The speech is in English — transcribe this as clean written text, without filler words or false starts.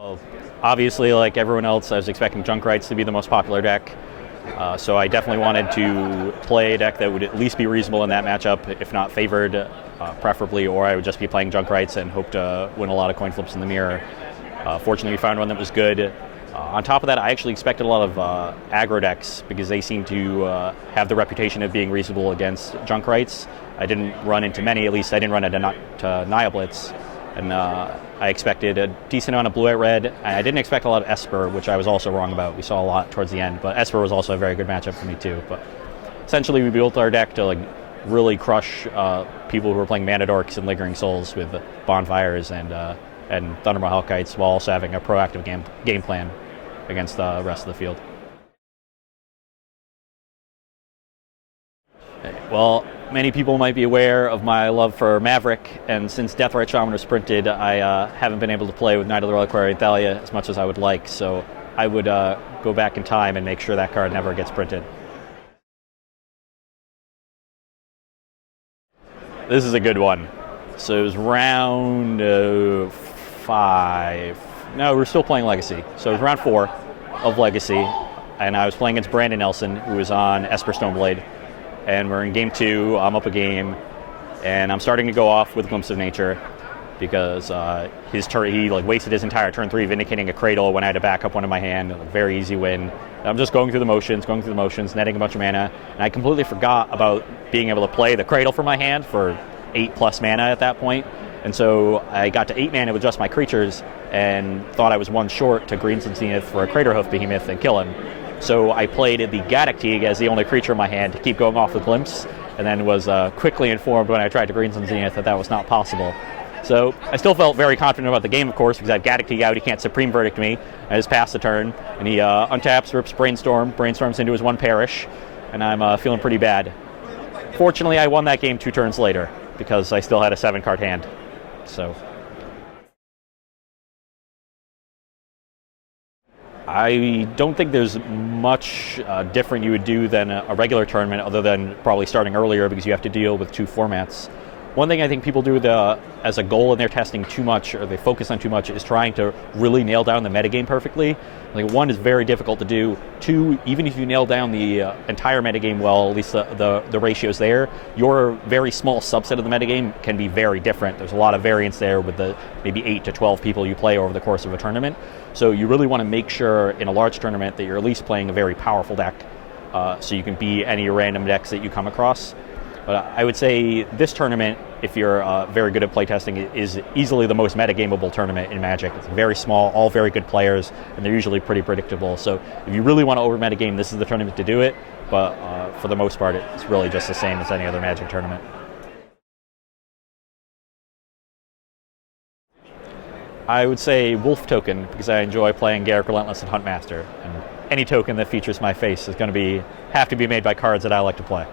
Well, obviously, like everyone else, I was expecting Junk Rights to be the most popular deck. So I definitely wanted to play a deck that would at least be reasonable in that matchup, if not favored, preferably, or I would just be playing Junk Rights and hope to win a lot of coin flips in the mirror. Fortunately, we found one that was good. On top of that, I actually expected a lot of aggro decks because they seem to have the reputation of being reasonable against Junk Rights. I didn't run into many, at least I didn't run into Naya Blitz. And I expected a decent amount of blue-white red. I didn't expect a lot of Esper, which I was also wrong about. We saw a lot towards the end, but Esper was also a very good matchup for me too. But essentially, we built our deck to really crush people who were playing Mana Dorks and Lingering Souls with Bonfires and Thundermaw Hellkites, while also having a proactive game plan against the rest of the field. Well, many people might be aware of my love for Maverick, and since Deathrite Shaman was printed, I haven't been able to play with Knight of the Reliquary and Thalia as much as I would like, so I would go back in time and make sure that card never gets printed. This is a good one. So it was round 5. No, we're still playing Legacy. So it was round 4 of Legacy, and I was playing against Brandon Nelson, who was on Esper Stoneblade. And we're in game 2, I'm up a game, and I'm starting to go off with Glimpse of Nature because he wasted his entire turn 3 vindicating a Cradle when I had to back up one in my hand. A very easy win. I'm just going through the motions, netting a bunch of mana, and I completely forgot about being able to play the Cradle from my hand for 8+ mana at that point. And so I got to 8 mana with just my creatures and thought I was 1 short to Green Sun Zenith for a Craterhoof Behemoth and kill him. So I played the Gaddock Teeg as the only creature in my hand to keep going off with Glimpse, and then was quickly informed when I tried to Green Sun Zenith that was not possible. So I still felt very confident about the game, of course, because I have Gaddock Teeg out, he can't Supreme Verdict me. I just passed the turn, and he untaps, rips Brainstorms into his 1 Perish, and I'm feeling pretty bad. Fortunately, I won that game 2 turns later, because I still had a 7-card hand. So I don't think there's much different you would do than a regular tournament, other than probably starting earlier because you have to deal with 2 formats. One thing I think people do as a goal in their testing too much, or they focus on too much, is trying to really nail down the metagame perfectly. 1 is very difficult to do. 2, even if you nail down the entire metagame well, at least the ratios there, your very small subset of the metagame can be very different. There's a lot of variance there with the maybe 8 to 12 people you play over the course of a tournament. So you really want to make sure in a large tournament that you're at least playing a very powerful deck, so you can beat any random decks that you come across. But I would say this tournament, if you're very good at playtesting, is easily the most metagameable tournament in Magic. It's very small, all very good players, and they're usually pretty predictable. So if you really want to over-metagame, this is the tournament to do it. But for the most part, it's really just the same as any other Magic tournament. I would say Wolf token, because I enjoy playing Garruk Relentless and Huntmaster. And any token that features my face is going to have to be made by cards that I like to play.